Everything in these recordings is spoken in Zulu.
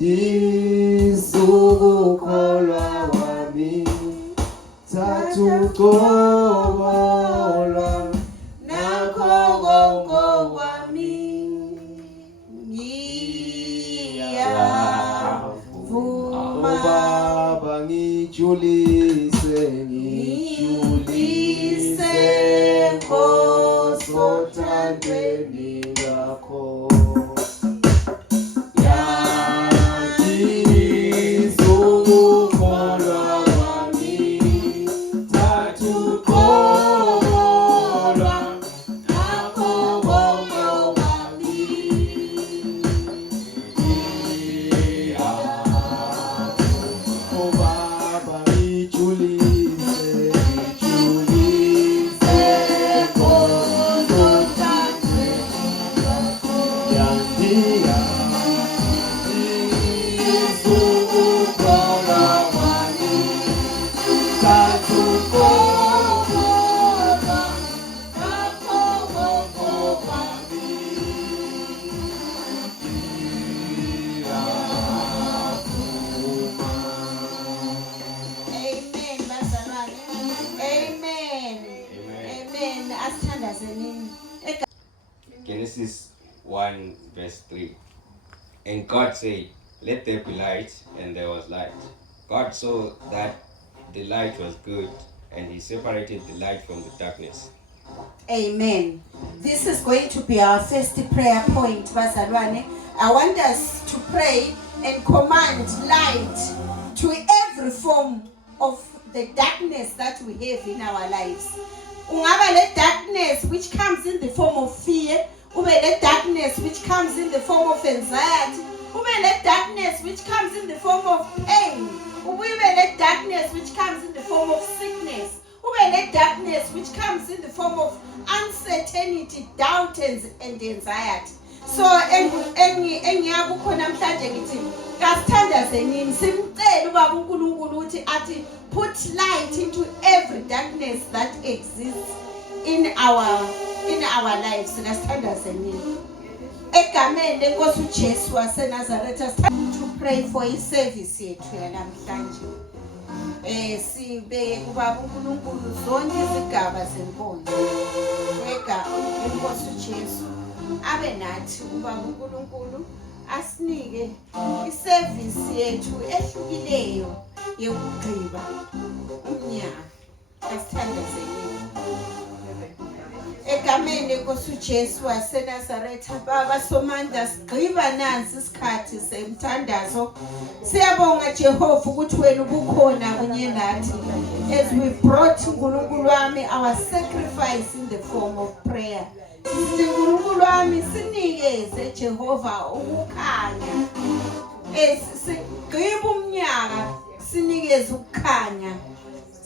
yandisukukholwa wami thathukolwa nakho konke kwami ngiyavuma Baba ngijulise Nkosi othandweni lakho Genesis 1 verse 3. And God said, let there be light, and there was light. God saw that the light was good, and he separated the light from the darkness. Amen. This is going to be our first prayer point, Bazalwane. I want us to pray and command light to every form of the darkness that we have in our lives. Ungaba le darkness which comes in the form of fear, ube le darkness which comes in the form of anxiety, ube le darkness which comes in the form of pain, ube le darkness which comes in the form of sickness, ube le darkness which comes in the form of uncertainty, doubt and anxiety. So engiyakukho namhlanje ngithi kasithandaze nini simcela ubaba uNkulunkulu uthi athi put light into every darkness that exists in our lives. Kasithandaze nini egameni lenkosi uJesu waseNazaretha to pray for his service yethu yanamhlanje. Sibe kubaba uNkulunkulu zonke izigaba zenkonzo enkosi uJesu abe nathi ubaba uNkulunkulu asinike iservice yethu ehlukileyo yokugqiba umnyaka. Asithandazeni egameni lenkosi uJesu waseNazaretha. Baba somandla sigqiba nansi isikhathi semthandazo. Siyabonga Jehova ukuthi wena ubukhona kunye nathi as we brought uNkulunkulu wami our sacrifice in the form of prayer. uNkulunkulu wami sinikeze Jehova ukukhanya sigqiba umnyaka sinikeze ukukhanya.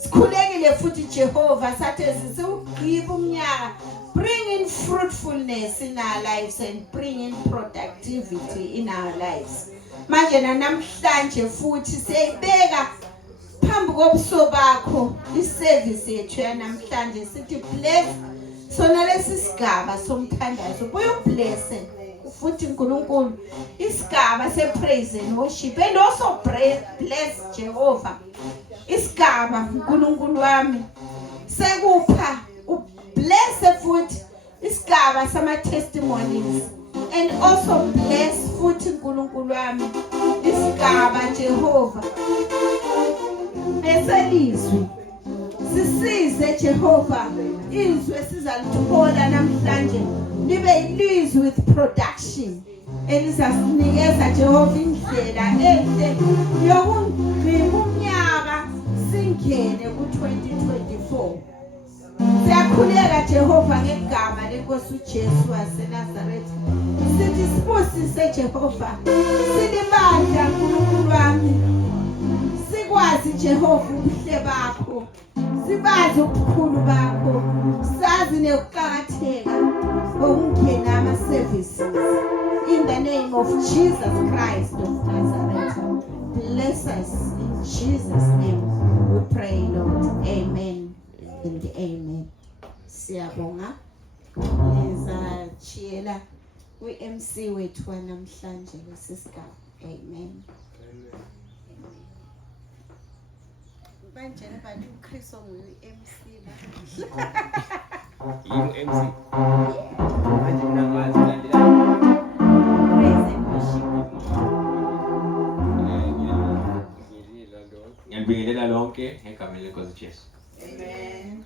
Sikhulekile futhi Jehova sathi sigqiba umnyaka bring in fruitfulness in our lives and bring in productivity in our lives. Manje namhlanje futhi siyibeka phambi kobuso bakho iservice yethu yanamhlanje sithi bless sona lesi sigaba somthandazo kuyobless futhi uNkulunkulu isigaba sepraise and worship and also bless Jehovah isigaba uNkulunkulu wami sekupha ubless futhi isigaba sama testimonies and also bless futhi uNkulunkulu wami isigaba Jehovah beselizwe sisize Jehova izwe sizalithola namhlanje libe ilizwe with production elizasinikeza Jehova indlela enhle yokungcina umnyaka singene ku2024. Siyakhuleka Jehova ngegama lenkosi uJesu waseNazaretha. Sithi sibusise Jehova silibandla uNkulunkulu wami sikwazi Jehova ubuhle bakho sibazi ubukhulu bakho sazi nekuqhakatheka kokungena ama services in the name of Jesus Christ of Nazareth. Bless us in Jesus name we pray, Lord. Amen and amen. Siyabonga ngizachiyela uMC wethu namhlanje lesisigaba. Amen. Banjani bani uChris onguMC la. You MC. Manje mina ngazi landela. Praise and worship. Ngiyabingelela lonke egameni lenkosi Jesu. Amen.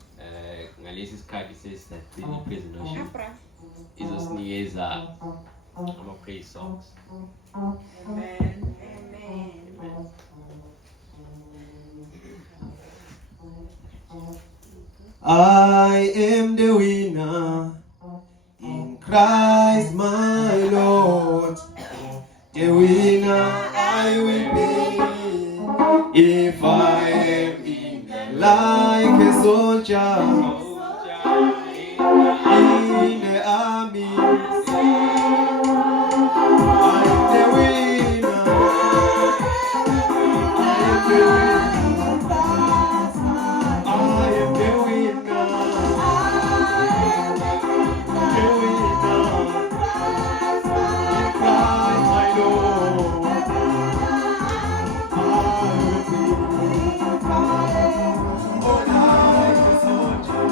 Ngalesi sikhathi sesithini praise and worship. Abra. Izosinikeza ama praise songs. Amen. Amen. I am the winner in Christ my Lord. The winner I will be if I am in the like a soldier in the army. I am the winner. I am the winner. I am the winner. The winner. In Christ my Lord. I will be all like a soldier.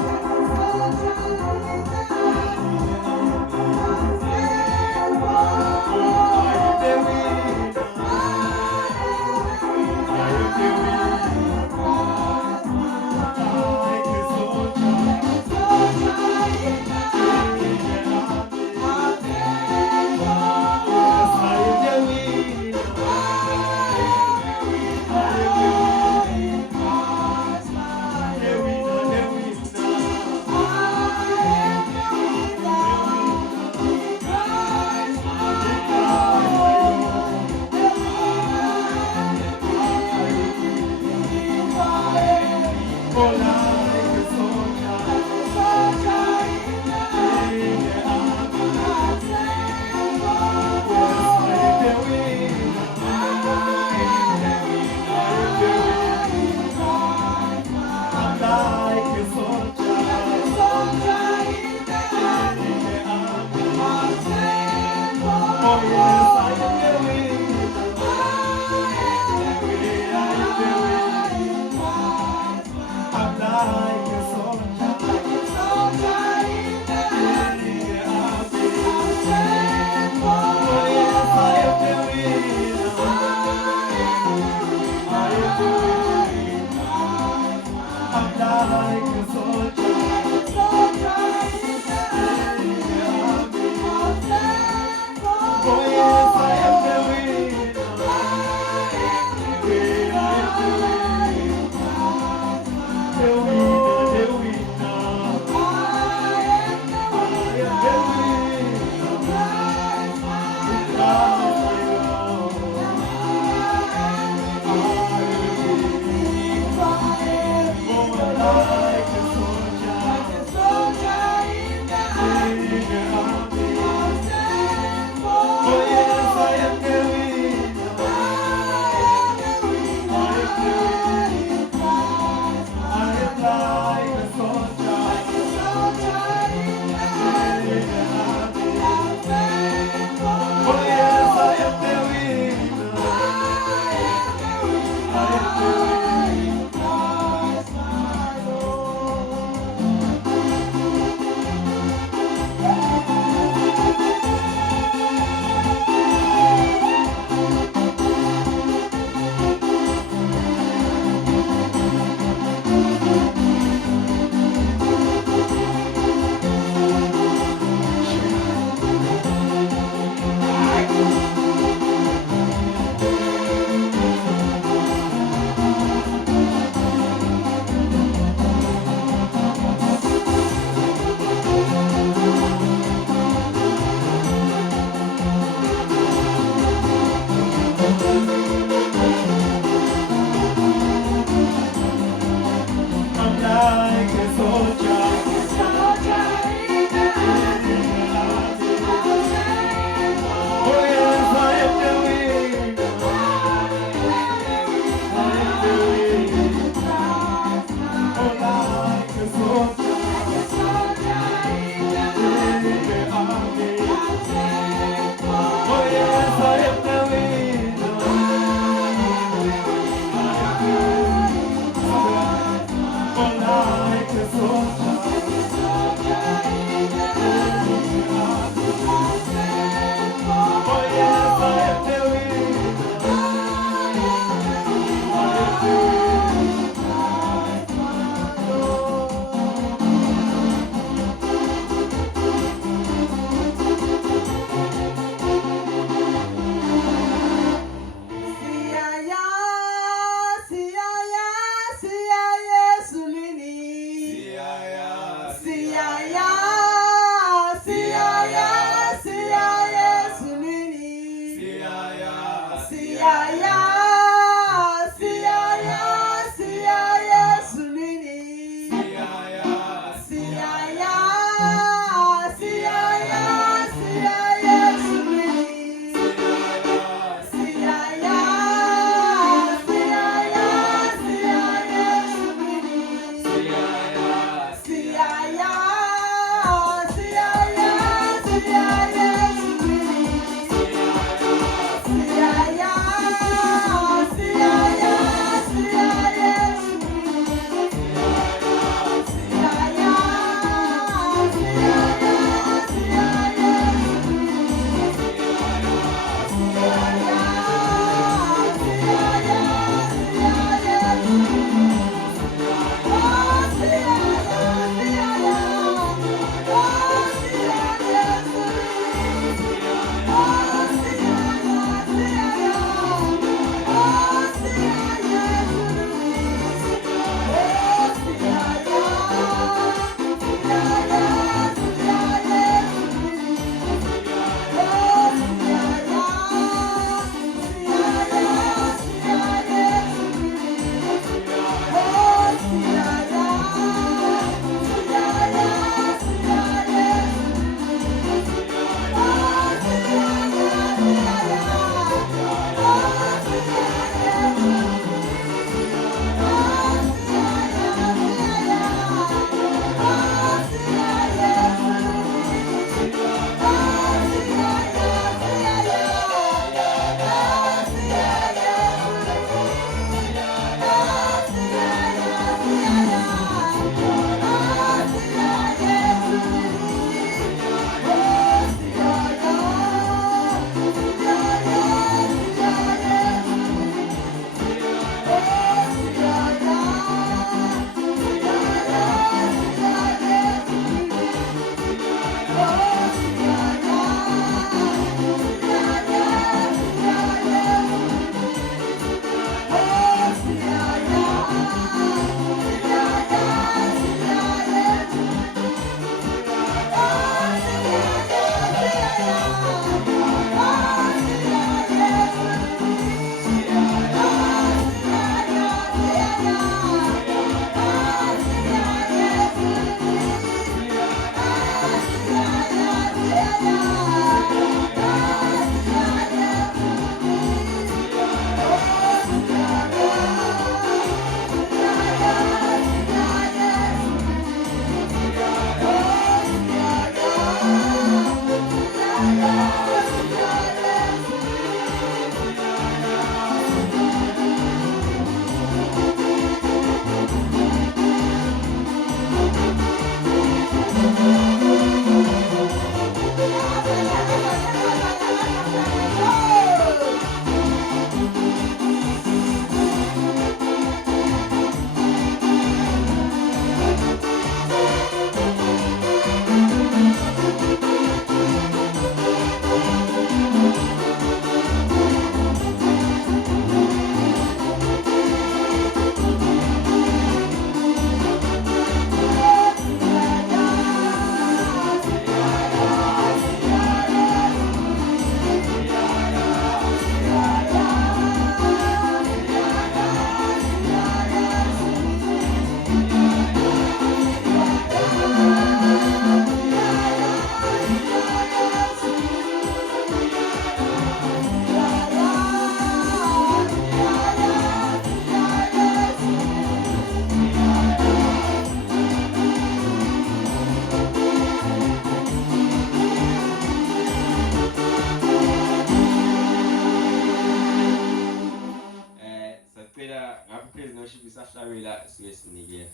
worship isahlabela sibe sinike.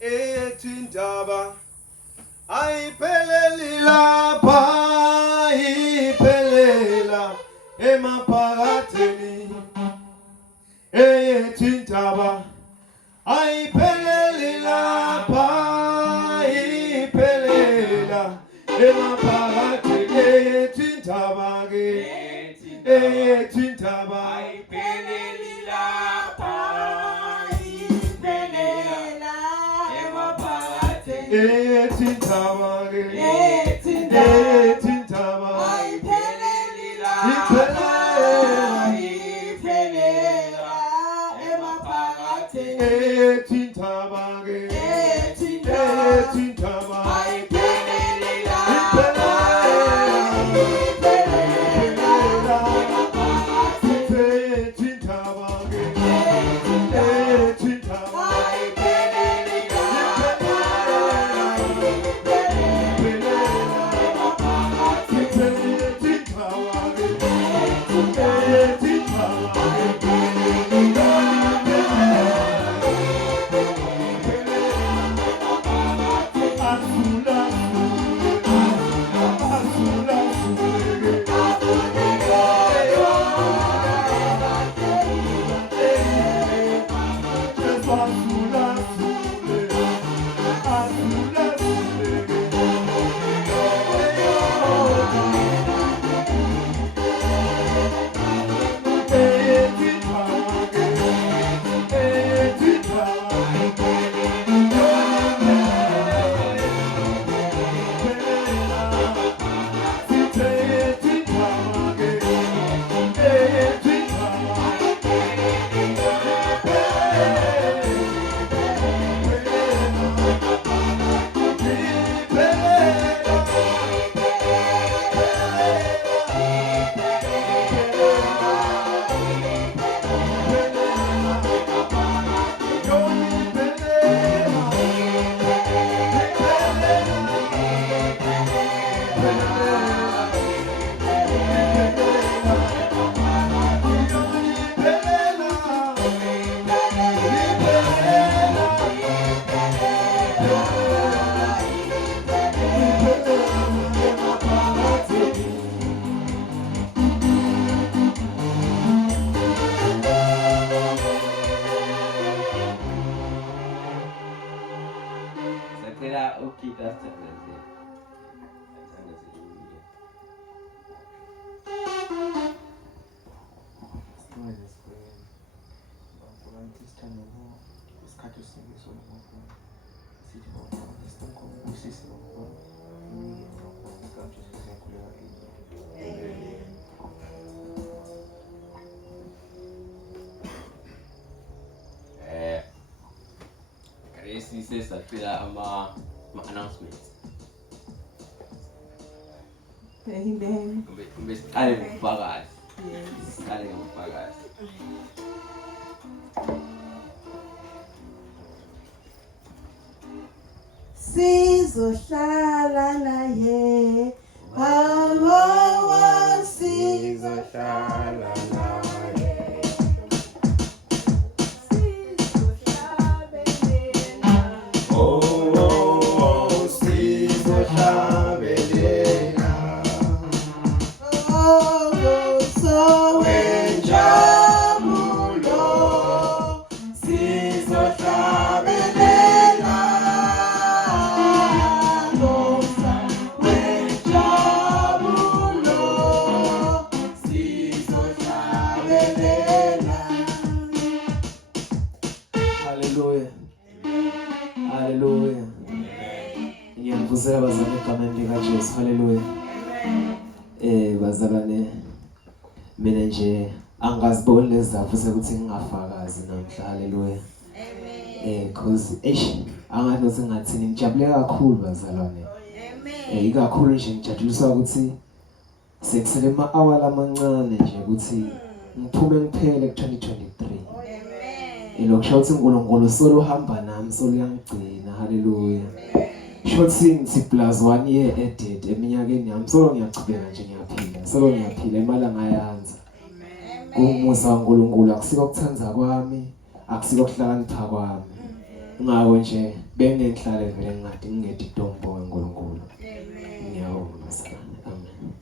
ethi indaba ayipheleli lapha iphelela emaphakatheni ethi indaba ayipheleli lapha iphelela emaphakatheni ethi indaba ke ethi indaba Ayipheleli lapha iphelela emaphakatheni. ethi indaba ke Ethi indaba ethi indaba ayipheleli iphelela iphelela emaphakatheni. ethi indaba ke Ethi ethi indaba ayipheleli iphelela ethi indaba ke ethi indaba Sacela ukita standards. Gracie says sacela ama announcements. Amen. Siqale ngokufakazi. Yes. Siqale ngokufakazi. Sizohlala naye awa sizohlala naye sizohlabelela sizohlabelela sowenjabulo sizohlabelela ngosa wenjabulo sizohlabelela. Hallelujah. Hallelujah. Ngiyamvusela bazalwane egameni likaJesu. Hallelujah. Bazalwane mina nje angaziboni lezizathu ukuthi ngingafakazi namhla. Hallelujah. Cause angathi ngathini ngijabule kakhulu bazalwane. Ikakhulu nje ngijabuliswa ukuthi sekusele ama-hour amancane nje ukuthi ngiphume ngiphele ku-2023. Lokusho ukuthi uNkulunkulu solo uhamba nami, solo uyangigcina. Hallelujah. Shothi ngithi plus 1 year added eminyakeni yami, solo ngiyachubeka nje ngiyaphila, solo ngiyaphila emalanga ayanza. Kumusa kaNkulunkulu akusiko ukuthanza kwami, akusiko ukuhlakanipha kwami. Ngakho nje benenhlale vele ngingadi ngingedi idombo kaNkulunkulu. Ngiyabonga sana. Amen.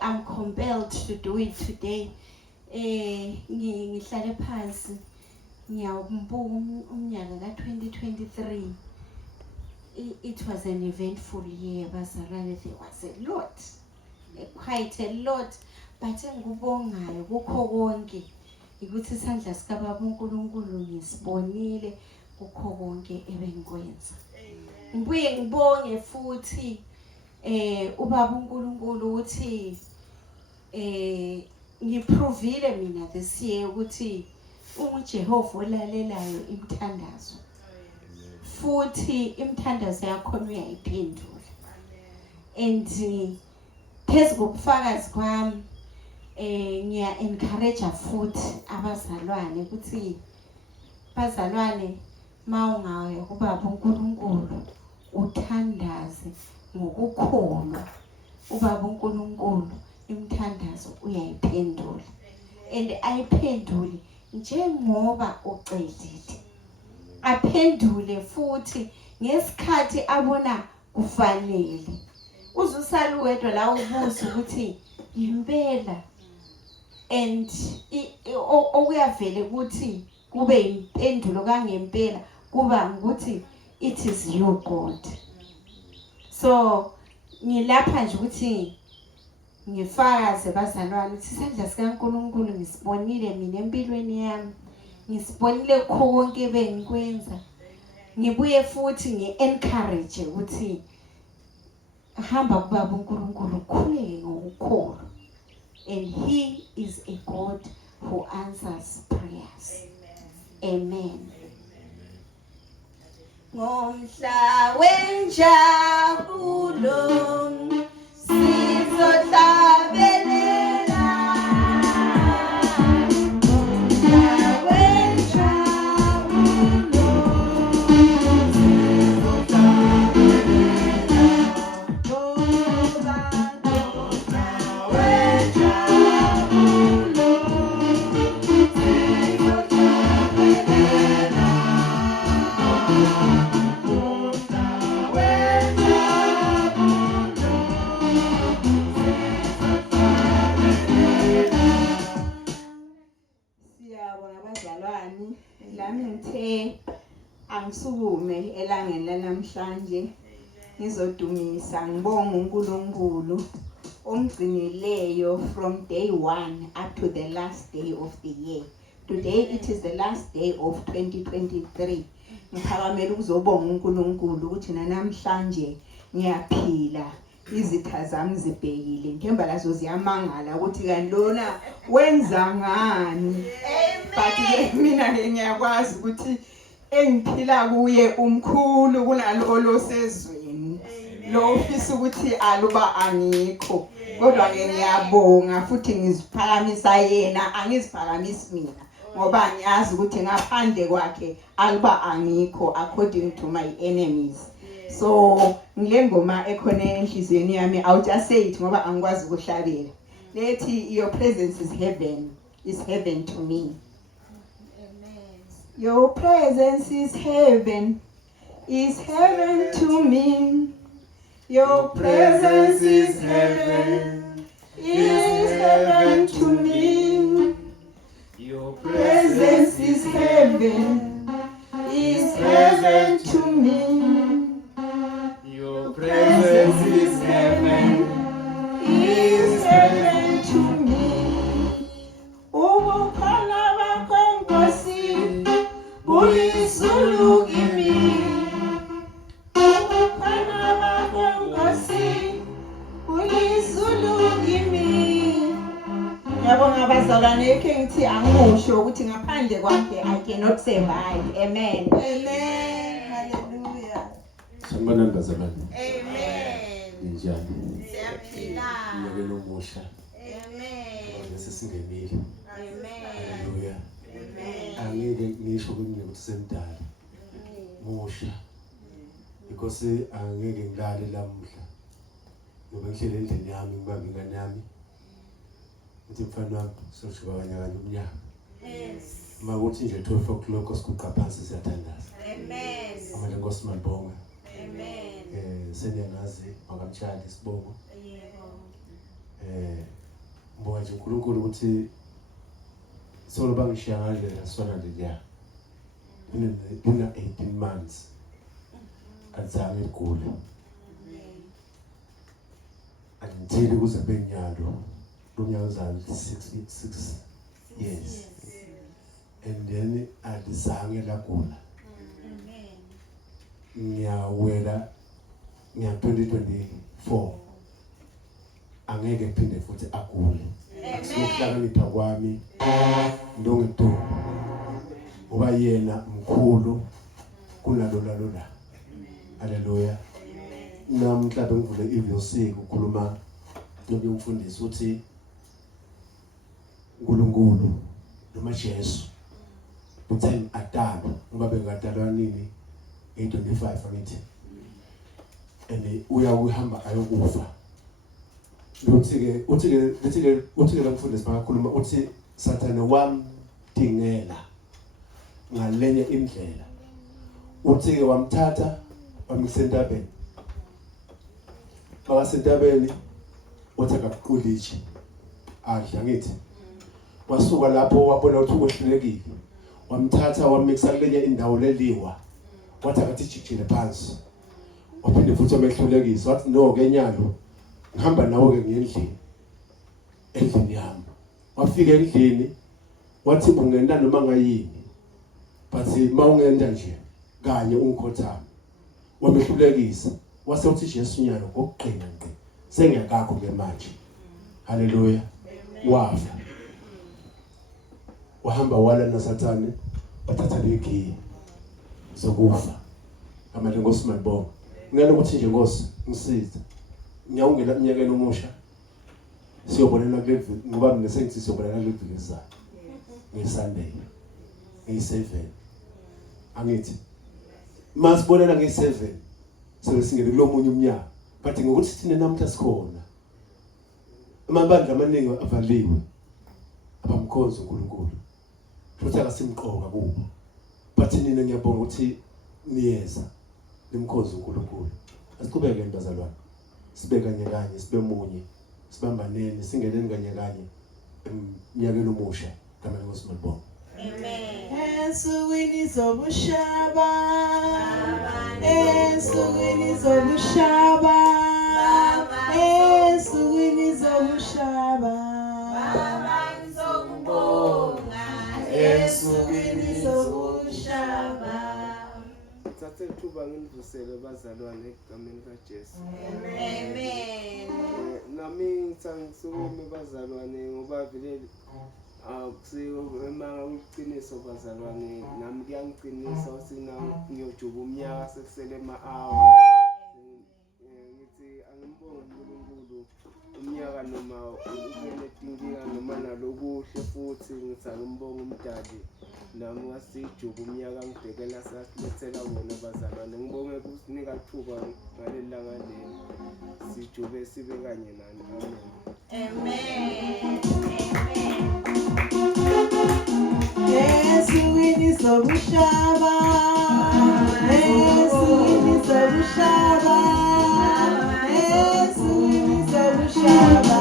I'm compelled to do it today. Ngihlale phansi ngiyawubuka umnyaka ka2023. It was an eventful year bazalwane. There was a lot, quite a lot, but engikubongayo kukho konke ukuthi isandla sikaBaba uNkulunkulu ngisibonile kukho konke ebengikwenza. Ngibuye ngibonge futhi uBaba uNkulunkulu uthi ngiprovile mina this year ukuthi uJehova olalelayo imthandazo futhi imthandazo yakho uyayiphendula. And phezulu kokufakazi kwami ngiya encourage futhi abazalwane ukuthi bazalwane mawungayo kuBaba uNkulunkulu uthandaze ngokukholwa. uBaba uNkulunkulu imthandazo uyayiphendula, and ayiphendule njengoba ucelile, aphendule futhi ngesikhathi abona kufanele. Uzusala uwedwa la ubuza ukuthi impela, and okuyavele ukuthi kube impendulo kangempela kuba ukuthi it is you God. So ngilapha nje ukuthi ngifakaze bazalwane ukuthi isandla sikaNkulunkulu ngisibonile mina empilweni yami, ngisibonile kukho konke bengikwenza. Ngibuye futhi ngi-encourage ukuthi hamba kuBaba uNkulunkulu ukhuleke ngokukholwa, and he is a God who answers prayers. Amen. Ngomhla wenjabulo sizohlabelela, ngomhla wenjabulo sizohlabelela, ngomhla wenjabulo sizohlabelela. Lami ngithe angisukume elangeni lanamhlanje ngizodumisa ngibonga uNkulunkulu omgcinileyo from day 1 up to the last day of the year. Today it is the last day of 2023. Ngiphakamela ukuzobonga uNkulunkulu ukuthi namhlanje ngiyaphila, izitha zami zibhekile, ngithemba lazo ziyamangala ukuthi kanlona wenza ngani. But ke mina ngiyakwazi ukuthi engiphila kuye umkhulu kunalo losezweni, lo ufisa ukuthi aluba angikho, kodwa ke ngiyabonga futhi ngiziphakamisa yena, angiziphakamisi mina ngoba ngiyazi ukuthi ngaphandle kwakhe aluba angikho according to my enemies. So ngile ngoma ekhona enhlizweni yami, I'll just say it ngoba angikwazi ukuhlabela. Lethi your presence is heaven to me. Your presence is heaven to me. Your presence is heaven to me. Your presence is heaven to me. Your presence is heaven bazalwane yake ngithi angimusho ukuthi ngaphandle kwakhe I cannot survive. Amen. Amen. Hallelujah. Sanibonani bazalwane. Amen. Ninjani? Siyaphila. Unyakeni omusha. Amen. Sesingenile. Amen. Hallelujah. Amen. Angeke ngisho kumina ukuthi semdala. Musha. Because angeke ngilale lamuhla. Ngoba ngihlele endlini yami ngibambe ingane yami. Uthi mfana wami sojuba kanyakanye umnyaka. Yes. Makuthi nje 12 o'clock sikuqa phansi siyathandaza. Amen. Amandla Nkosi Malibonga. Amen. Seniyanazi makamtshali sibongo. Yebo. Ngibonga nje uNkulunkulu ukuthi solo bangishiya ngale sona leliya. Kuna 18 months. Azange ngigule. Until kuze benyalo. Lo nyaka uzayo 6 years. And then alizange lagula. Ngiyawela 2024 angeke phinde futhi agule. Akuhlakanipha kwami ndongedu. Ngoba yena mkhulu kunalo la. Hallelujah. Namhlanje ngivule iVC ukukhuluma nomfundisi uthi uNkulunkulu noma Jesu uthi adala ngoba bengadalwa nini 825 angithi. And uyahamba ayokufa. Uthi-ke lomfundisi bakakhuluma uthi Sathane wamdingela ngalenye indlela. Uthi-ke wamthatha wamsentabeni. Bakasentabeni uthi akaqulishi adla ngithi. Wasuka lapho wabona ukuthi uhlulekile. Wamthatha wamixa kulenye indawo leliwa. Wathi akathi jikile phansi. Waphinde futhi wamehlulekisa wathi no ke nyalo ngihamba nawe ke endlini yami. Wafika endlini wathi ungena noma ngayini. But mawungenda nje kanye ungikhothama. Wamehlulekisa wase uthi Jesu nyalo ngokuqina ngqi. Sengiyakakho ke manje. Hallelujah. Wafa. Wahamba wala naSathane wathatha lekhi sokufa. Amandla Nkosi Malibonga. Ngiyala ukuthi nje Nkosi ngisiza. Ngiyawungena eminyakeni omusha. Siyobonana kule ngoba mina sengithi siyobonana kule viki ezayo. NgeSunday. Nge7. Angithi. Masibonana nge7. Sesingene kulomunye umnyaka. But ngokuthi thina namhla sikhona. Amabandla amaningi avaliwe. Abamkhonza uNkulunkulu. Futhi akasimqoka kubo. But nina ngiyabonga ukuthi niyeza nimkhonza uNkulunkulu. Asiqhubeke bazalwane. Sibe kanye sibe munye. Sibambaneni singeneni kanye eminyakeni omusha. Amandla Nkosi Malibonga. Amen. Ensukwini zobushaba. Ensukwini zobushaba. Ensukwini zobushaba. Ensukwini zobushaba. Thathe ithuba ngivusele bazalwane egameni kaJesu. Amen. Nami ngithangisukume bazalwane ngoba vele akusiyo emanga uqiniso bazalwane nami kuyangiqinisa usina ngiyojuba umnyaka sekusele ama-hour. Ngithi angimbonge uNkulunkulu umnyaka noma unetinkinga noma nalokuhle futhi ngithi angimbonge umdali nami wasijuba umnyaka ngibhekela sasilethela wona bazalwane. Ngibonge ukusinika ithuba ngaleli langa leli sijube sibe kanye nani. Amen. Ensukwini zobushaba. Ensukwini zobushaba. Ensukwini zobushaba.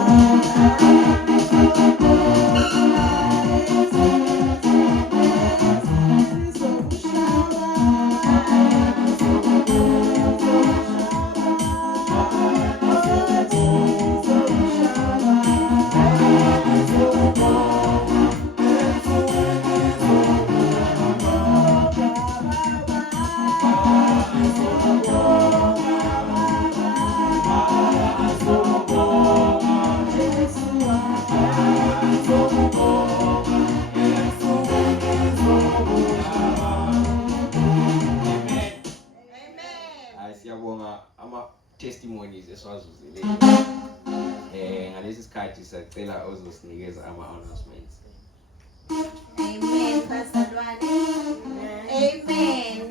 Oh uzile. Ngalesi sikhathi sacela uzosinikeza ama-announcements. Amen, bazalwane. Amen.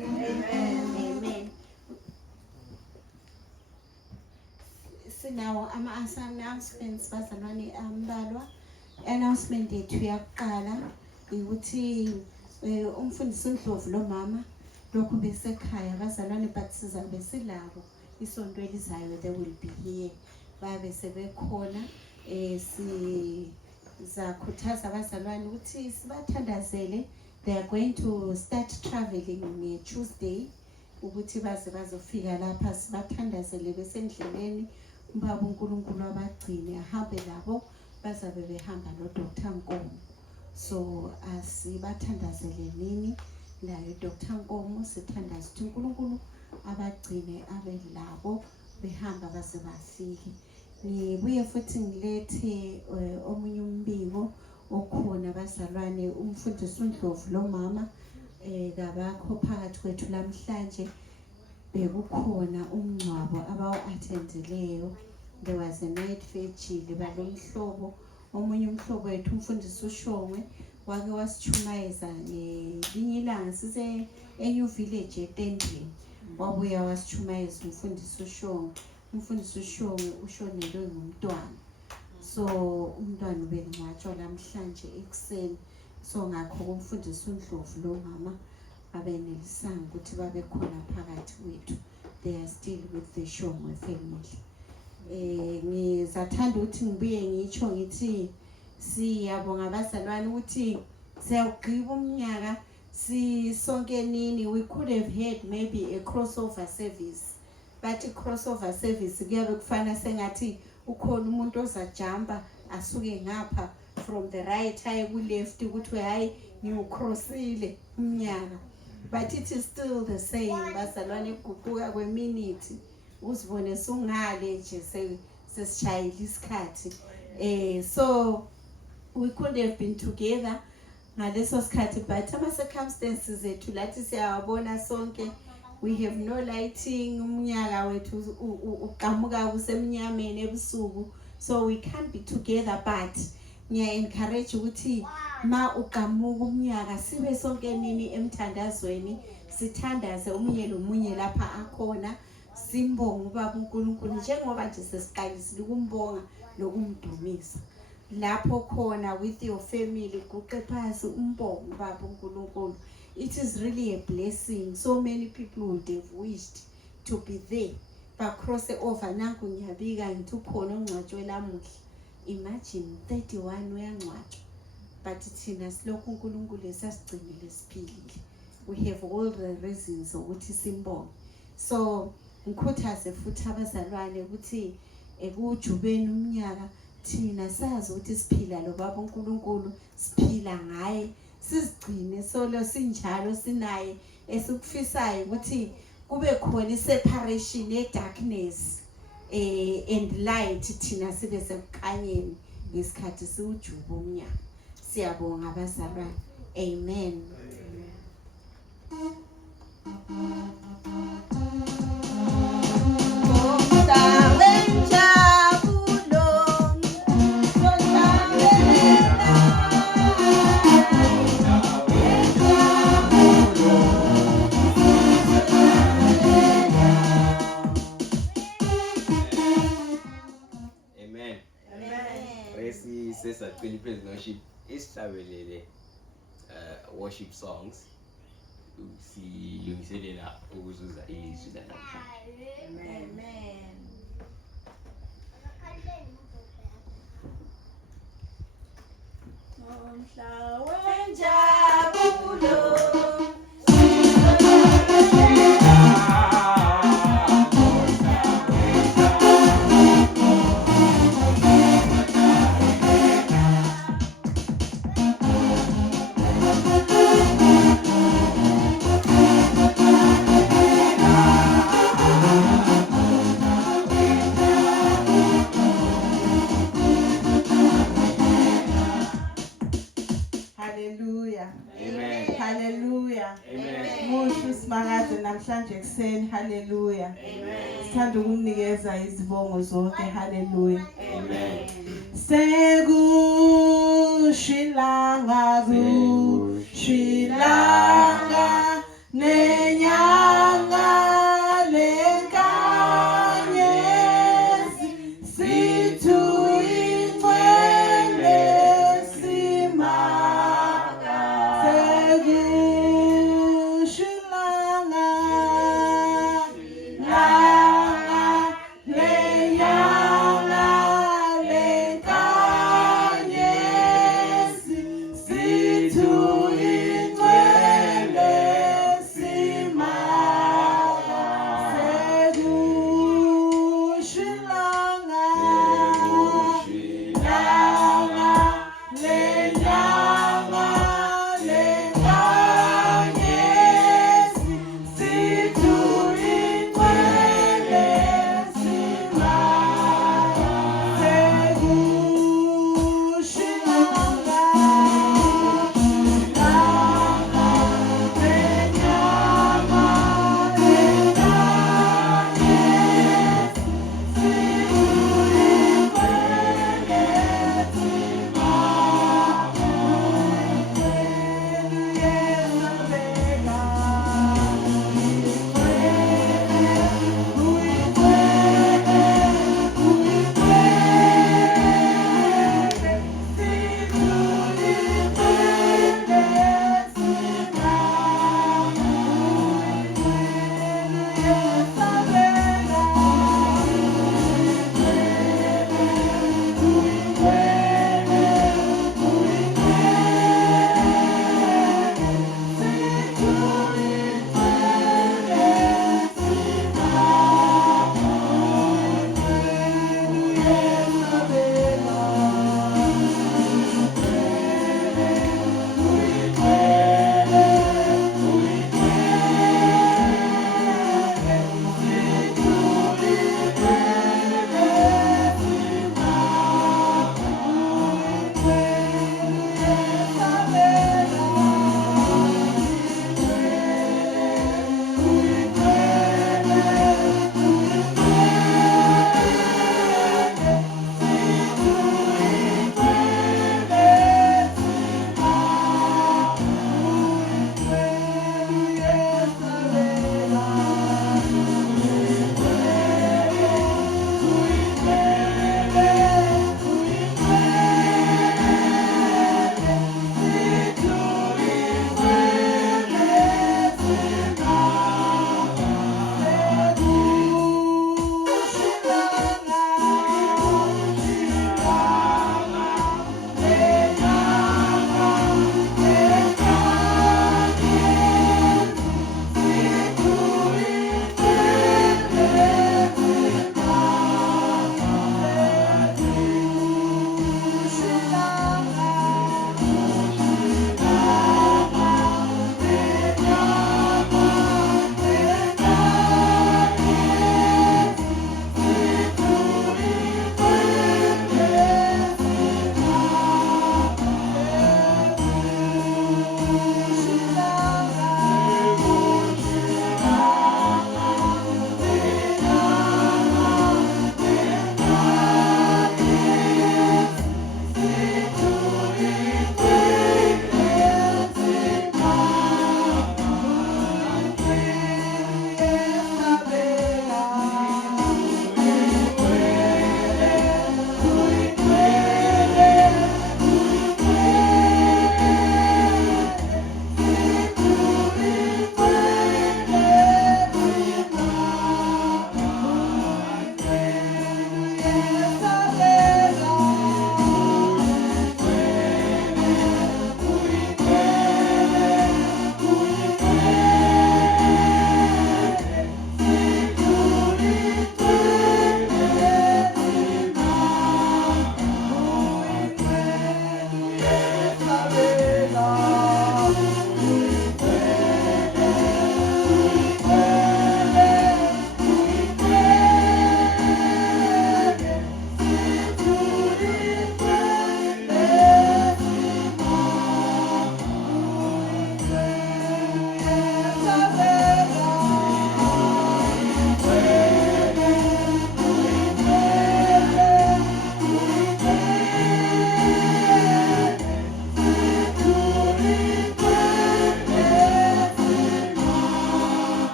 Amen. Sinawo ama-announcements bazalwane ambalwa. Announcement yethu yokuqala ukuthi umfundisi uNdlovu lo mama lokhu besekhaya bazalwane but sizabe silabo isonto elizayo, they will be here, babe sebekhona. Sizakhuthaza abazalwane ukuthi sibathandazele. They are going to start traveling on Tuesday ukuthi baze bazofika lapha, sibathandazele besendleleni. Ubaba uNkulunkulu abagcine ahambe labo, bazabe behamba noDr Nkomo. So asibathandazele nini layo Dr Nkomo, sithandaza ukuthi uNkulunkulu abagcine abe labo behamba baze bafike. Ngibuye futhi ngilethe omunye umbiko okhona bazalwane. Umfundisi uNdlovu lo mama kabakho phakathi kwethu namhlanje, bekukhona umngcwabo abawu-attendileyo. There was a night vigil balomhlobo, omunye umhlobo wethu umfundisi uShongwe wake wasichumayeza ngelinye ilanga sise eNew Village eTendeni, wabuya wasichumayeza umfundisi uShongwe. Umfundisi uShongwe ushonelwe ngumntwana, so umntwana ubengcwatshwa namhlanje ekuseni. So ngakho umfundisi uNdlovu lo mama abenelisanga ukuthi babe khona phakathi kwethu. They are still with the Shongwe family. Ngizathanda ukuthi ngibuye ngitsho ngithi siyabonga abazalwane ukuthi siyawugqiba umnyaka sonke nini. We could have had maybe a crossover service, but crossover service kuyabe kufana sengathi ukhona umuntu ozajamba asuke ngapha from the right aye ku left ukuthi hayi ngiucrossile umnyaka, but it is still the same bazalwane. Kuguquka kweminute uzibone sungale nje sesishayile isikhathi. So we could have been together ngaleso sikhathi, but ama circumstances ethu lathi siyabona sonke. We have no lighting, umnyaka wethu uqhamuka kusemnyameni ebusuku, so we can't be together. But ngiya encourage ukuthi ma uqhamuka umnyaka sibe sonke nini emthandazweni, sithandaze umunye nomunye lapha akhona, simbonga ubaba uNkulunkulu njengoba nje sesiqalisile ukumbonga nokumdumisa lapho khona with your family. Guqe phansi umbonga ubaba uNkulunkulu. It is really a blessing. So many people would have wished to be there, but cross over nanku ngiyabika ngithi ukhona ongcwatshwe lamuhla. Imagine 31 uyangcwatshwa, but thina silokhu uNkulunkulu esasigcinile siphilile. We have all the reasons ukuthi simbonge. So ngikhuthaze futhi abazalwane ukuthi ekujubeni umnyaka thina sazi ukuthi siphila lo baba uNkulunkulu, siphila ngaye, sizigcine solo sinjalo, sinaye esikufisayo ukuthi kube khona iseparation ye-darkness and light, thina sibe sekukhanyeni ngesikhathi siwujuba umnyaka. Siyabonga abazalwane. Amen. Praise worship isabelele worship songs silungiselela ukuzuza izwi lanamhlanje. Amen. Umhla wenjabulo namhlanje kuseni. Hallelujah. Sithanda ukunikeza izibongo zonke. Hallelujah. Amen. Sekushilanga kushilanga nenyanga lenkanyezi sithu ingcwele simanga. Sekushilanga langa lenyanga lenkanyezi sithu ingcwele simanga.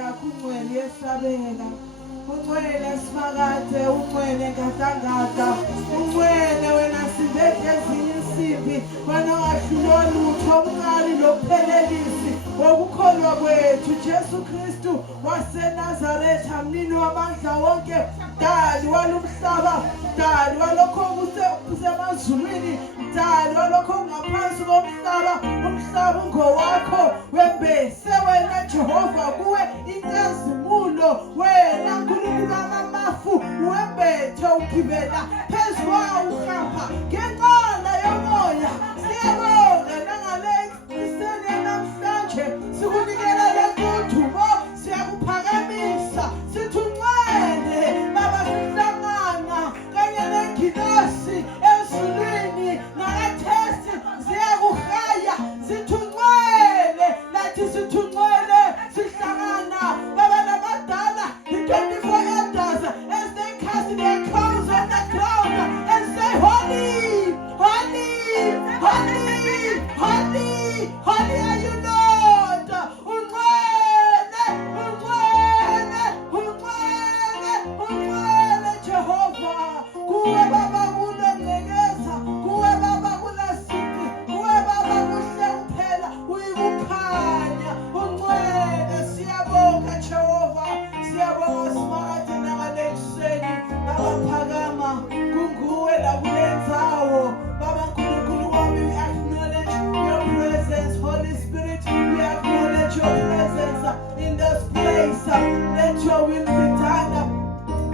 yakho ungcwele yesabeka. Ungcwele simakade, ungcwele ngadangada, ungcwele wena sibeke ezinye insimbi, wena ongahlulwa lutho, umqali lokuphelelisi wokukholwa kwethu. Jesu Kristu waseNazaretha, mnini wamandla wonke, mdali walomhlaba, mdali walokho kusemazulwini, mdali walokho ngaphansi komhlaba, umhlaba ungowakho, wembese wena Jehova kuwe inkazimulo, wena uNkulunkulu wamamafu, wembethe ugibela phezu kwawo uhamba ngenqola yomoya. Siyabonga nangale ekuseni namhlanje sikunikela le ndudumo, siyakuphakamisa sithi ungcwele Baba, sihlangana kanye nengilosi ezulwini nakathesi ziyakuhaya sithi ungcwele, nathi sithi ungcwele sihlangana Baba nabadala, the 24 elders, as they cast their crowns on the ground and say, holy, holy, holy, holy, holy are you, Lord. Ungcwele, ungcwele, ungcwele, ungcwele Jehovah. Kuwe Baba kunomekeza, kuwe Baba kulasiphi, kuwe Baba kuhle kuphela, uyikukhanya. Ungcwele, siyabonga Jehovah, siyabonga simakade nangale ekuseni. Baba phakama, kunguwe la kule ndzawo. Baba Nkulunkulu wami, we acknowledge your presence. Holy Spirit, we acknowledge your presence in this place. Let your will be done.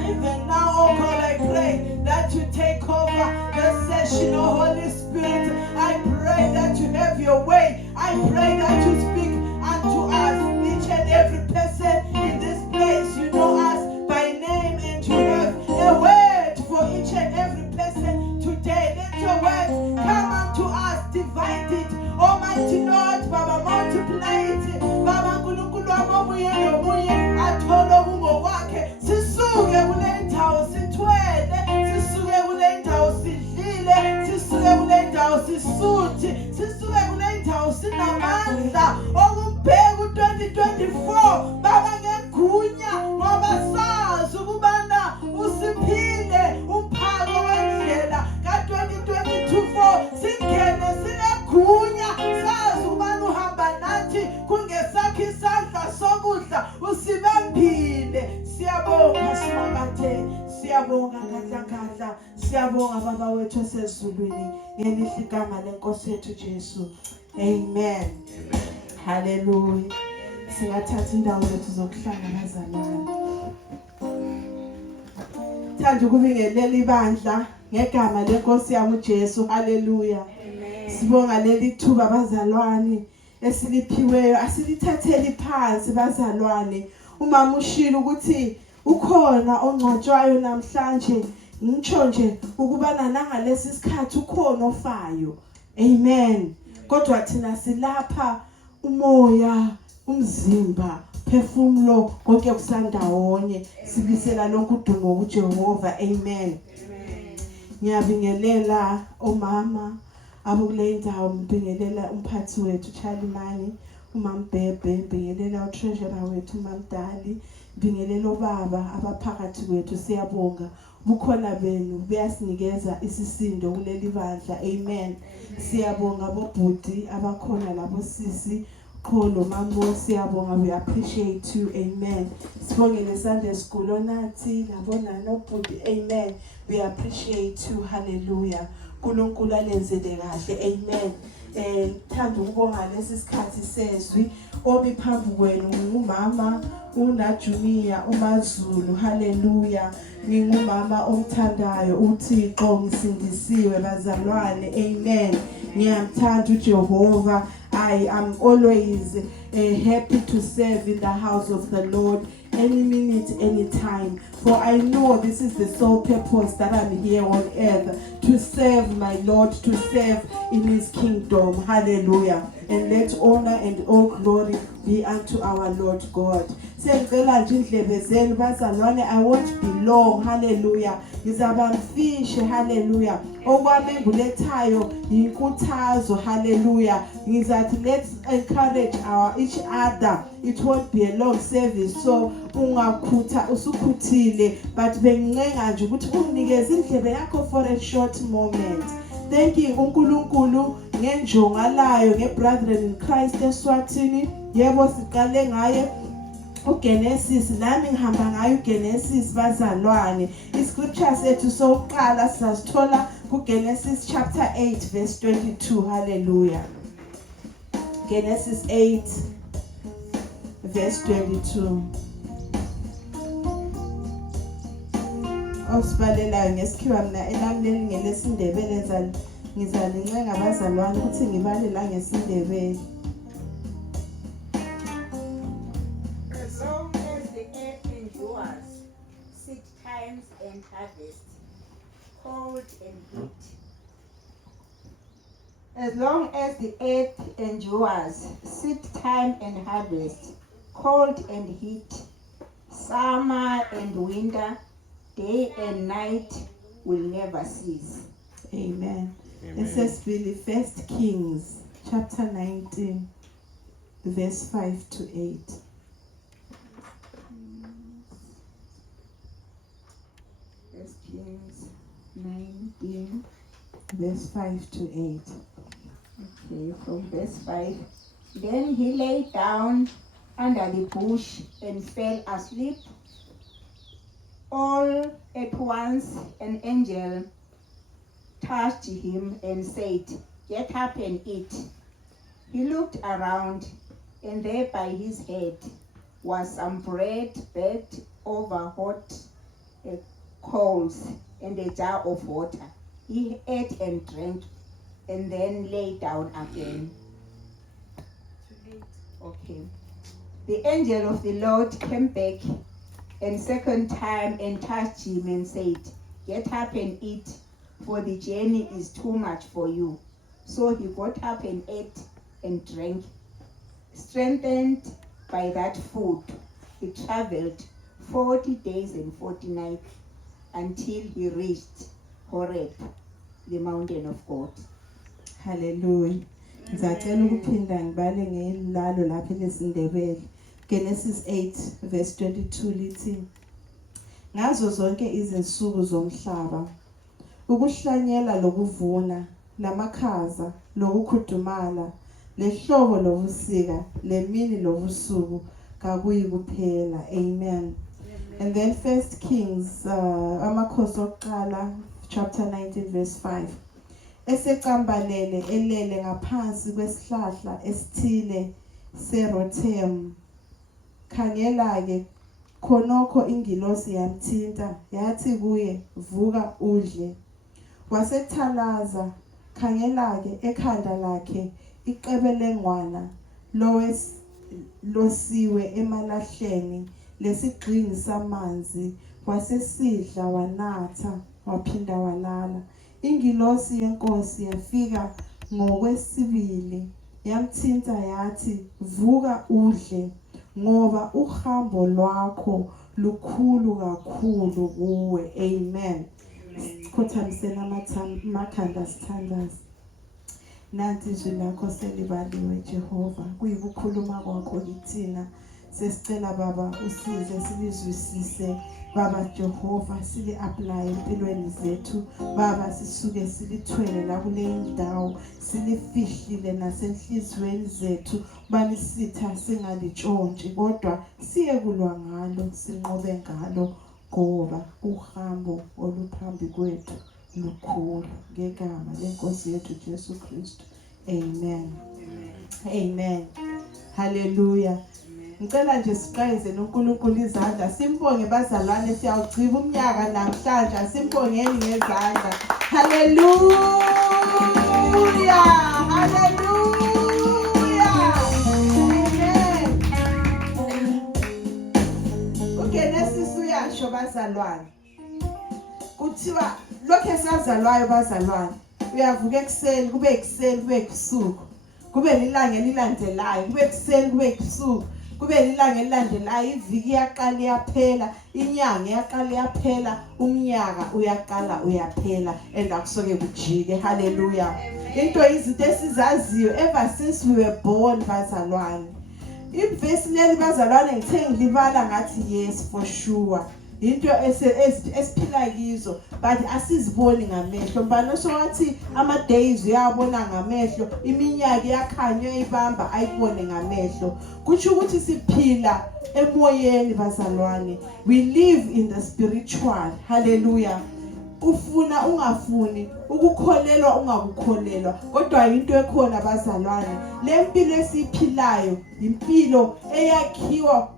Even now, oh God, I pray that you take over the session, oh Holy Spirit. I pray that you have your way. I pray that you speak unto us, each and every person in this place. You know us by name and you have a word for each and every person today. Let your word come unto us, divide it. Almighty Lord, Baba, multiply it. Baba Nkulunkulu wamomuye nomuye athole ubungowakhe. Sisuke kule ndawo sithwele, sisuke kule ndawo sidlile, sisuke kule ndawo sisuthi, sisuke kule ndawo sinamandla okumbheka u-2024 Baba ngegunya, ngoba sazi ukubana usiphile umphako wendlela ka-2024 singene sinegunya, sazi ukubana uhamba nathi kungesakho isandla sokudla usibambile. Siyabonga simakade, siyabonga ngadla, siyabonga Baba wethu osezulwini ngelihle igama lenkosi yethu Jesu. Amen. Hallelujah. Singathatha indawo zethu zokuhlangana bazalwane. Thanda ukubingelela ibandla ngegama lenkosi yami uJesu. Hallelujah. Sibonga leli thuba bazalwane esiliphiweyo, asilithatheli phansi bazalwane. Umama ushilo ukuthi ukhona ongcwatshwayo namhlanje, ngitsho nje ukubana nangalesi sikhathi ukhona ofayo. Amen. Kodwa thina silapha umoya, umzimba, phefumulo konke kusandawonye, sibisela lonke udumo kuJehova. Amen. Ngiyabingelela omama abukule indawo, ngibingelela umphathi wethu Chalimani, umama Bhebhe, ngibingelela utreasurer wethu uMamdali, ngibingelela obaba abaphakathi kwethu. Siyabonga bukhona benu buyasinikeza isisindo kuleli bandla. Amen. Siyabonga bobhuti abakhona labo sisi Kholo Mambo, siyabonga, we appreciate you. Amen. Sibongele Sunday school onathi labona nobhuti. Amen. We appreciate you. Hallelujah. uNkulunkulu alenzele kahle. Amen. Thanda ukubonga lesi sikhathi sezwi omi phambi kwenu ngumama uNaJunia uMazulu. Hallelujah. Ngingumama omthandayo uThixo, ngisindisiwe bazalwane. Amen. Ngiyamthanda uJehova. I am always happy to serve in the house of the Lord, any minute, any time. For I know this is the sole purpose that I'm here on earth, to serve my Lord, to serve in His kingdom. Hallelujah. And let honor and all glory be unto our Lord God. I won't be long. Hallelujah. Ngizaba mfishe. Hallelujah. Okwami ngulethayo yinkuthazo. Hallelujah. Ngizathi let's encourage each other. It won't be a long service, so ungakhutha usukhuthile, but bengincenga nje ukuthi unginikeze indlebe yakho for a short moment. Thank you uNkulunkulu ngenjongalayo ngebrethren in Christ eSwatini. Yebo siqale ngaye uGenesis, nami ngihamba ngayo uGenesis bazalwane. Iscripture sethu sokuqala sasithola kuGenesis chapter 8 verse 22. Hallelujah. Genesis 8 verse 22. Awusibalelayo ngesikhiwa mina elamleli ngelesindebele ngizalincenga abazalwane ukuthi ngibale la ngesindebele. As long as the earth endures, seed times and harvest, cold and heat. As long as the earth endures, seed time and harvest, cold and heat, summer and winter, day and night will never cease. Amen. Amen. It says really 1 Kings chapter 19 verse 5 to 8. First Kings 19. Verse 5 to 8. Okay, from verse 5. Then he lay down under the bush and fell asleep. All at once an angel touched him and said, "Get up and eat." He looked around, and there by his head was some bread baked over hot coals and a jar of water. He ate and drank and then lay down again. Okay. The angel of the Lord came back and second time and touched him and said, "Get up and eat, for the journey is too much for you." So he got up and ate and drank. Strengthened by that food, he traveled 40 days and 40 nights until he reached Horeb, the mountain of God. Hallelujah. Ngicela ukuphinda ngibale ngelalo lapha lesindebele. Genesis 8 verse 22 lithi, ngazo zonke izinsuku zomhlaba, ukuhlanyela lokuvuna, lamakhaza, lokukhudumala, lehlobo lobusika, lemini lobusuku, kakuyi kuphela. Amen. And then 1 Kings, amakhosi okuqala, chapter 19 verse 5. Esecambalele elele ngaphansi kwesihlahla esithile seRotem. Khangela-ke khonokho ingilosi yamthinta yathi kuye, "Vuka udle." Wasethalaza, khangela-ke ekhanda lakhe iqebelengwana losiwe emalahleni lesigxingi samanzi, wasesidla wanatha waphinda walala. Ingilosi yenkosi yafika ngokwesibili yamthinta yathi, "Vuka udle, ngoba uhambo lwakho lukhulu kakhulu kuwe." Amen. Sikhothamseni amakhanda sithandaze. Nanti izwi lakho selibaliwe Jehova, kuyikukhuluma kwakho kithina. Sesicela Baba usize silizwisise Baba Jehova, sili apply empilweni zethu Baba, sisuke silithwele la kule indawo, silifihlile nasenhlizweni zethu, banisitha singalitshontshi kodwa siye kulwa ngalo, sinqobe ngalo, ngoba uhambo oluphambi kwethu lukhulu. Ngegama lenkosi yethu Jesu Kristu. Amen. Amen. Hallelujah. Ngicela nje siqhayeze noNkulunkulu izandla, simbonge bazalwane, siyawugciba umnyaka namhlanje, simbongeni ngezandla. Hallelujah. Hallelujah. Amen. UGenesis uyasho bazalwane, kuthiwa lokho esazalwayo bazalwane, uyavuka ekuseni kube ekuseni kube ebusuku, kube lilanga elilandelayo, kube ekuseni kube ebusuku, kube lilanga elilandelayo, iviki iyaqala iyaphela, inyanga iyaqala iyaphela, umnyaka uyaqala uyaphela, and akusoke kujike. Hallelujah. Into izinto esizaziyo ever since we were born, bazalwane. Ivesi leli bazalwane ngithe ngilibala ngathi yes for sure. Into esiphila kizo, but asiziboni ngamehlo. Mbani sowathi ama days uyabona ngamehlo, iminyaka iyakhanya ibamba ayibone ngamehlo. Kuthi ukuthi siphila emoyeni bazalwane. We live in the spiritual. Hallelujah. Ufuna ungafuni, ukukholelwa ungakukholelwa, kodwa into ekhona bazalwane, lempilo esiphilayo impilo eyakhiwa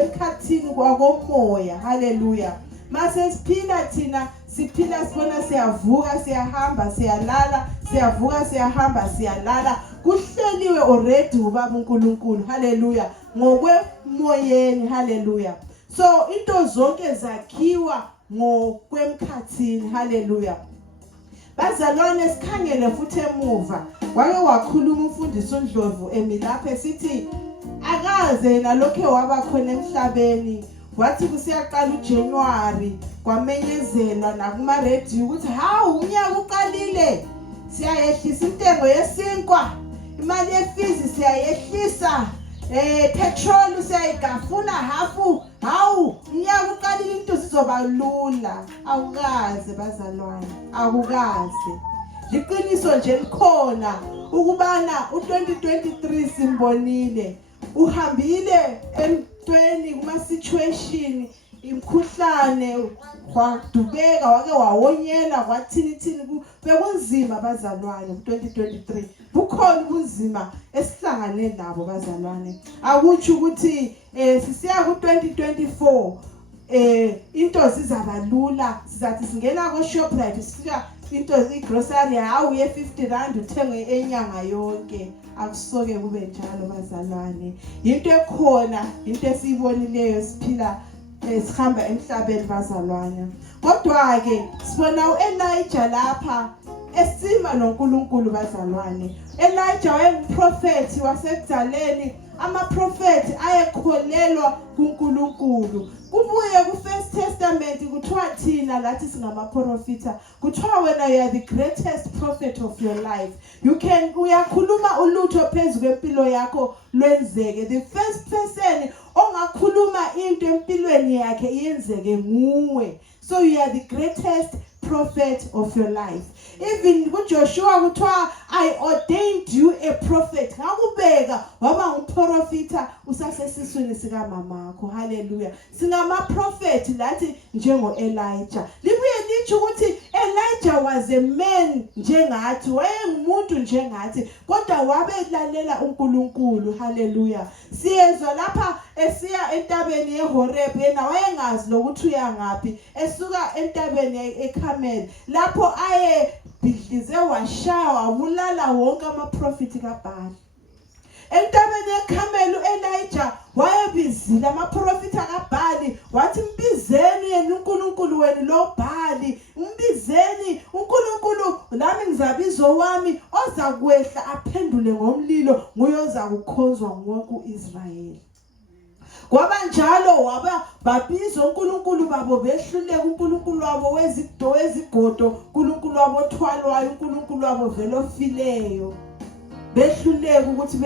emkhathini kwakomoya. Hallelujah. Mase siphila thina, siphila sibona siyavuka siyahamba siyalala, siyavuka siyahamba siyalala, kuhleliwe already ubaba uNkulunkulu. Hallelujah. Ngokwemoyeni. Hallelujah. So into zonke zakhiwa ngokwemkhathini. Hallelujah. Bazalwane sikhangele futhi emuva, wake wakhuluma umfundisi uNdlovu emilapha esithi akaze nalokho waba khona emhlabeni, wathi kusiyaqala uJanuary kwamenyezelwa nakuma radio ukuthi hawu unyaka uqalile, siyayehlisa intengo yesinkwa, imali yefizi siyayehlisa, petrol siyayigafuna hafu, hawu unyaka uqalile into sizoba lula. Akukaze bazalwane, akukaze. Liqiniso nje likhona ukubana u2023 simbonile uhambile emntweni kuma situation, imkhuhlane kwadubeka, wake wawonyela kwathini bekunzima bazalwane. Ku2023 bukhona ubunzima esihlangane nabo bazalwane. Akuthi ukuthi sisiya ku2024 into zizabalula, sizathi singena ko Shoprite sifika into igrocery hawu ye 50 rand uthenge enyanga yonke. Akusoke kube njalo bazalwane. Into ekhona, into esiyibonileyo siphila sihamba emhlabeni bazalwane. Kodwa ke sibona uElijah lapha esima noNkulunkulu bazalwane. Elijah wayenguprofeti wasekudaleni, amaprofeti ayekholelwa kuNkulunkulu. Kubuye kuFirst Testament kuthiwa thina lathi singamaprofita, kuthiwa wena you are the greatest prophet of your life. Uyakhuluma ulutho phezu kwempilo yakho lwenzeke. The first person ongakhuluma into empilweni yakhe iyenzeke nguwe. So you are the greatest prophet of your life. Even kuJoshua kuthiwa I ordained you a prophet. Ngakubeka waba ngumprofita usasesiswini sika mamakho. Hallelujah. Singamaprofeti lathi njengo Elijah. Libuye lithi ukuthi Elijah was a man njengathi, wayengumuntu njengathi, kodwa wabelalela uNkulunkulu. Hallelujah. Siyezwa lapha esiya entabeni yeHoreb, yena wayengazi lokuthi uyangaphi, esuka entabeni eCarmel lapho aye bidlize washaya wabulala wonke amaprofiti kaBhali. Entabeni yeCarmel uElijah wayebizile amaprofiti kaBhali, wathi mbizeni yena uNkulunkulu wenu lo Bhali, mbizeni uNkulunkulu nami ngizabiza wami ozakwehla aphendule ngomlilo, nguye ozakukhonzwa wonke uIsrayeli. Kwaba njalo babiza uNkulunkulu babo behluleka, uNkulunkulu wabo wezigodo, uNkulunkulu wabo othwalwayo, uNkulunkulu wabo vele ofileyo, behluleka ukuthi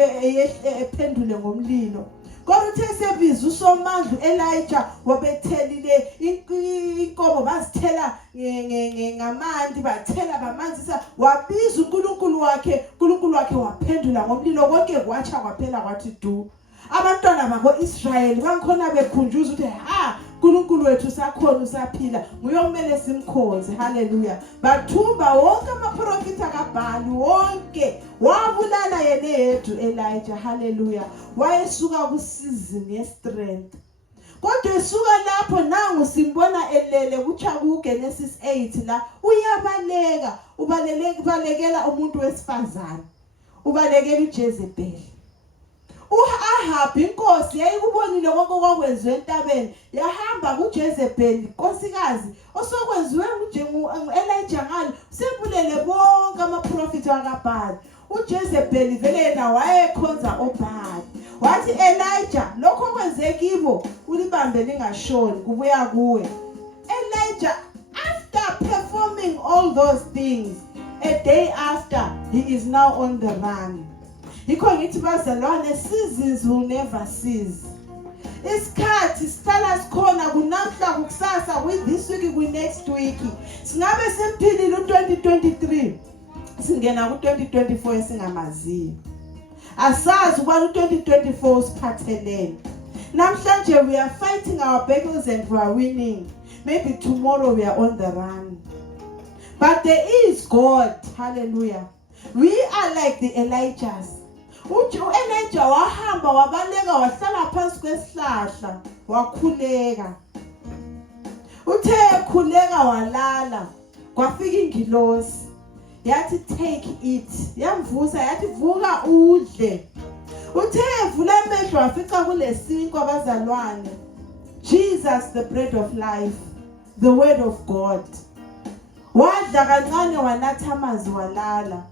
ephendule ngomlilo. Kodwa uthe sebiza uSomandla uElijah wabethelile inkomo, bazithela ngamanzi, bathela bamanzisa, wabiza uNkulunkulu wakhe waphendula ngomlilo, konke kwatsha kwaphela kwathi du. Abantwana bako-Israyeli bangikhona bekhunjuza ukuthi uNkulunkulu wethu usakhona, usaphila, nguye okumele simkhonze. Hallelujah. Bathumba wonke amaprofita kaBhali wonke, wabulala yena yedwa Elijah. Hallelujah. Wayesuka kusizini ye-strength. Kodwa esuka lapho nangu simbona elele kutsha kuGenesis 8 la uyabaleka, ubalekela umuntu wesifazane, ubalekela uJezebeli. uAhab inkosi yayikubonile konke okwakwenziwe entabeni, yahamba kuJezebeli inkosikazi osokwenziwe uElijah ngalo, sebulele bonke amaprofiti wakaBhali. uJezebeli vele yena wayekhonza oBhali, wathi Elijah lokho kwenze kibo ulibambe lingashoni kubuya kuwe. Elijah, after performing all those things, a day after, he is now on the run. Yikho ngithi bazalwane, seasons will never cease. Isikhathi sihlala sikhona kunamhla kukusasa, with this week ku next week. Singabe simphilile u2023, singena ku2024 esingamaziyo. Asazi ubani u2024 usiphathelene. Namhlanje we are fighting our battles and we are winning. Maybe tomorrow we are on the run. But there is God. Hallelujah. We are like the Elijahs. Elijah wahamba wabaleka wahlala phansi kwesihlahla wakhuleka. Uthe khuleka walala kwafika ingilosi yathi take it, yamvusa yathi vuka udle. Uthe vula amehlo wafica kulesinkwa abazalwane. Jesus, the bread of life, the word of God. Wadla kancane wanatha amanzi walala.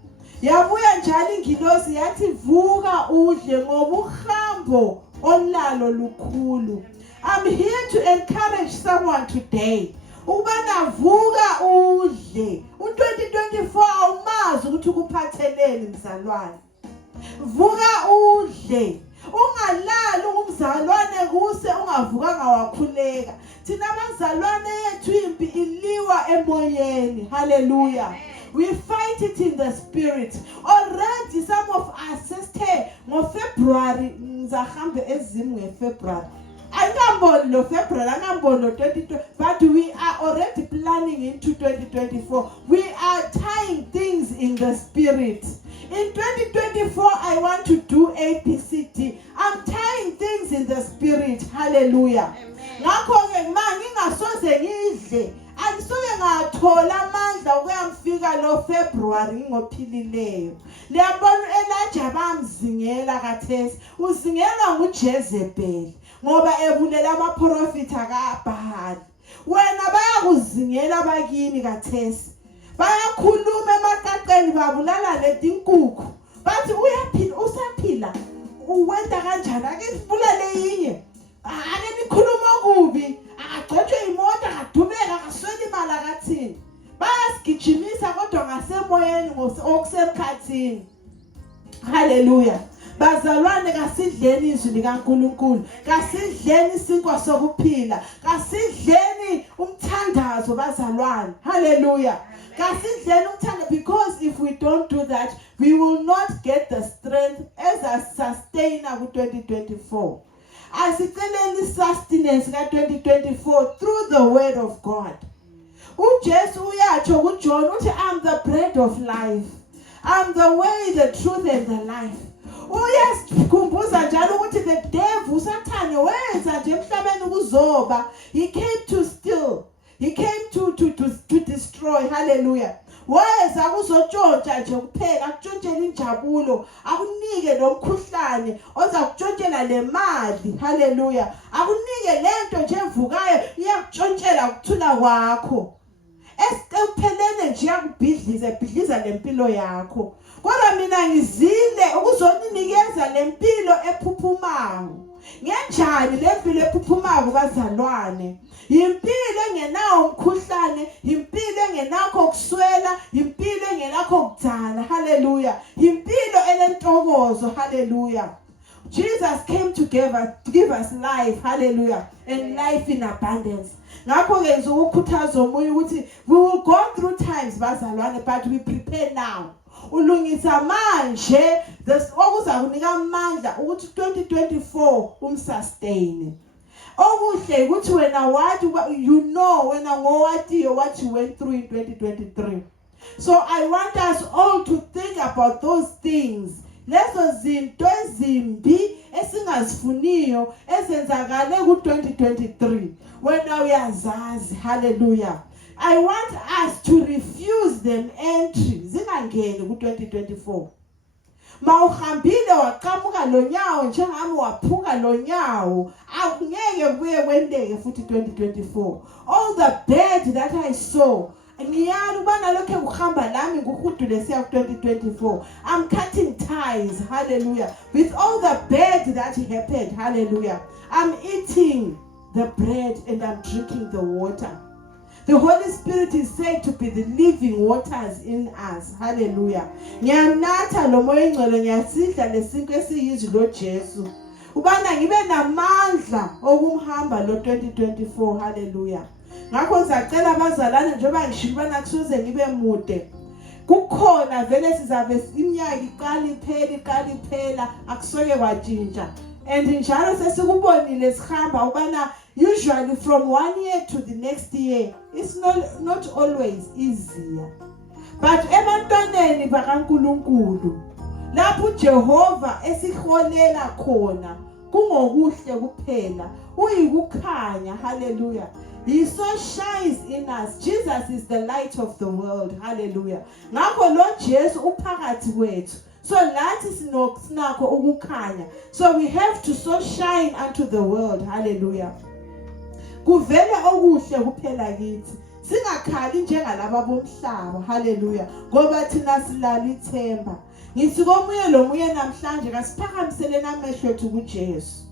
Yabuya njalo ingilosi yathi vuka udle ngoba uhambo onalo lukhulu. I'm here to encourage someone today. Ubana vuka udle. U2024 awumazi ukuthi ukuphatheleni mzalwane. Vuka udle. Ungalali umzalwane kuse ungavukanga wakhuleka. Thina abazalwane yethu impi iliwa emoyeni. Hallelujah. We fight it in the spirit. Already some of us say February ngizahambe ezimu ngeFebruary. Angamboni lo February, angamboni lo 2020, but we are already planning into 2024. We are tying things in the spirit. In 2024, I want to do ABCD. I'm tying things in the spirit. Hallelujah. Ngakho-ke manje ngingasoze ngidle. Angisuke ngathola amandla ukuyamfika lo February ngophilileyo. Liyabona Elijah bamzingela kathesi. Uzingela nguJezebel ngoba ebulela amaprofeti akaBhali. Wena bayakuzingela bakini kathesi. Bayakhuluma emaqaqeni babulala letinkukhu. Bathi uyaphila usaphila. Uwenda kanjani akesibulale yinye. Ake nikhuluma kubi. Agcotshwe imoto akadubeka akasweli imali akathini. Bayasigijimisa kodwa ngasemoyeni okusemkhathini. Hallelujah. Bazalwane kasidleni izwi likaNkulunkulu, kasidleni isinkwa sokuphila, kasidleni umthandazo bazalwane. Hallelujah. Kasidleni umthandazo, because if we don't do that, we will not get the strength as a sustainer ku 2024. Asiceleni sustenance ka 2024 through the word of God. uJesu uyatsho kuJohn uthi I'm the bread of life. I'm the way, the truth and the life. Uyasikhumbuza njalo ukuthi the devil Satan wenza nje emhlabeni ukuzoba. He came to steal. He came to destroy. Hallelujah. Weza kuzotshontsha nje kuphela akutshontshela injabulo, akunike nomkhuhlane oza kutshontshela le mali. Hallelujah. Akunike lento nje evukayo iyakutshontsela ukuthula kwakho. Esiphelene nje yakubhidliza lempilo yakho. Kodwa mina ngizile ukuzoninikeza lempilo ephuphumayo. Ngenjani lempilo ephuphumayo bazalwane? Impilo engenawo umkhuhlane, impilo engenakho kuswela, impilo engenakho kudzala. Hallelujah. Impilo elentokozo. Hallelujah. Jesus came to give us life. Hallelujah. And life in abundance. Ngakho ke ngizokukhuthaza omunye ukuthi we will go through times bazalwane, but we prepare now. Ulungisa manje okuza kunika amandla ukuthi 2024 umsustain. Okuhle ukuthi wena wathi you know wena ngowathiyo what you went through in 2023. So I want us all to think about those things. Lezo zinto ezimbi esingazifuniyo ezenzakale ku 2023 wena uyazazi. Hallelujah. I want us to refuse them entry zingangeni ku 2024. Mawuhambile waqhamuka lonyawo njengami waphuka lonyawo akungeke kuye kwendeke futhi 2024. All the bad that I saw, ngiyala ubana lokho ukuhamba lami nguhudule siya ku-2024. I'm cutting ties, hallelujah, with all the bad that happened, hallelujah. I'm eating the bread and I'm drinking the water. The Holy Spirit is said to be the living waters in us, hallelujah. Ngiyanatha lo moya ingcwele, ngiyasidla lesinkwa esiyizwi lo Jesu ubana ngibe namandla okumhamba lo 2024, hallelujah. Ngakho sicela abazalwane njengoba ngisho ubana kusuze ngibe mude, kukhona vele sizabe iminyaka iqala iphela akusoke kwatshintsha. And njalo sesikubonile sihamba ubana usually from 1 year to the next year it's not always easier. But ebantwaneni bakaNkulunkulu lapho uJehova esiholela khona kungokuhle kuphela, uyikukhanya, hallelujah. He so shines in us. Jesus is the light of the world, hallelujah. Ngakho lo Jesu uphakathi kwethu. So lathi sinakho ukukhanya. So we have to so shine unto the world, hallelujah. Kuvele okuhle kuphela kithi, singakhali njengalaba bomhlaba, hallelujah, ngoba thina silala ithemba. Ngithi komunye lomunye namhlanje kasiphakamisele amehlo ethu kuJesu.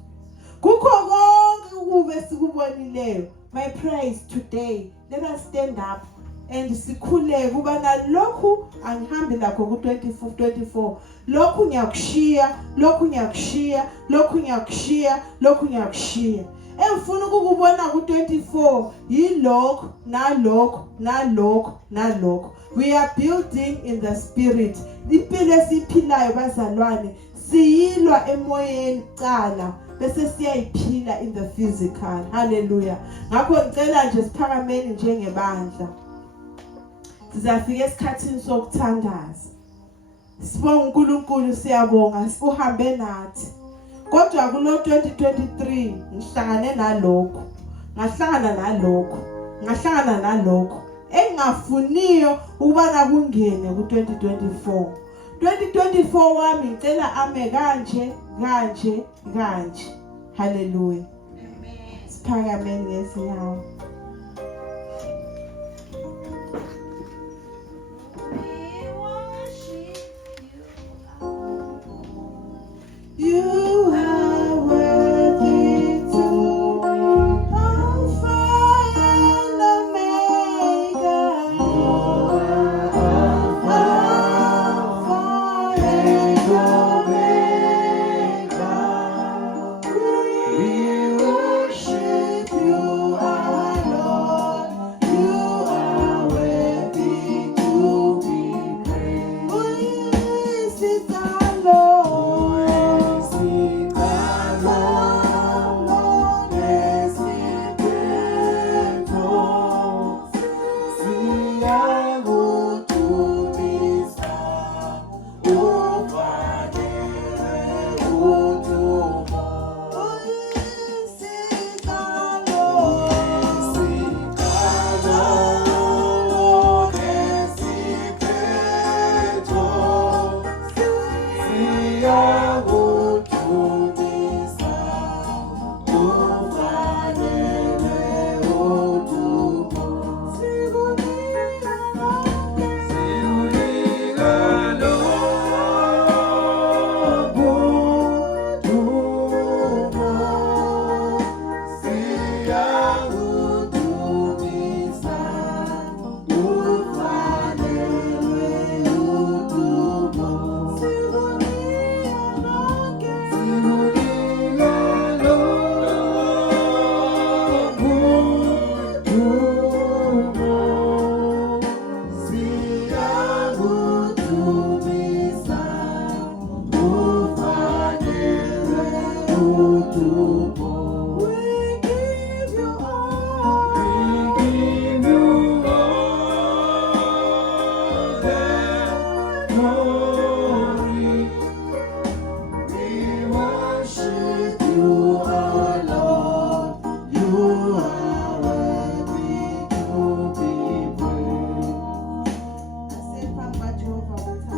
Kukho konke ukube sikubonileyo, my praise today, let us stand up and sikhuleke kubana lokhu angihambi lakho ku-24 lokhu ngiyakushiya, lokhu ngiyakushiya. Engifuna ukukubona ku-24 yilokho nalokho. We are building in the spirit. Impilo esiphilayo bazalwane siyilwa emoyeni kuqala bese siyayiphila in the physical, hallelujah. Ngakho ngicela nje siphakameni njengebandla, sizafika esikhathini sokuthandaza. Sibonga uNkulunkulu, siyabonga uhambe nathi. Kodwa kulo 2023 ngihlangane nalokho, ngahlangana nalokho engafuniyo ukubana kungene ku-2024. 2024 wami ngicela ame kanje, hallelujah. Amen. Siphakameni ngezinyawo. You are worthy to be Alpha and Omega. Alpha and Omega. We worship you, our Lord. You are worthy to be praised. This is our Lord. Jehovah,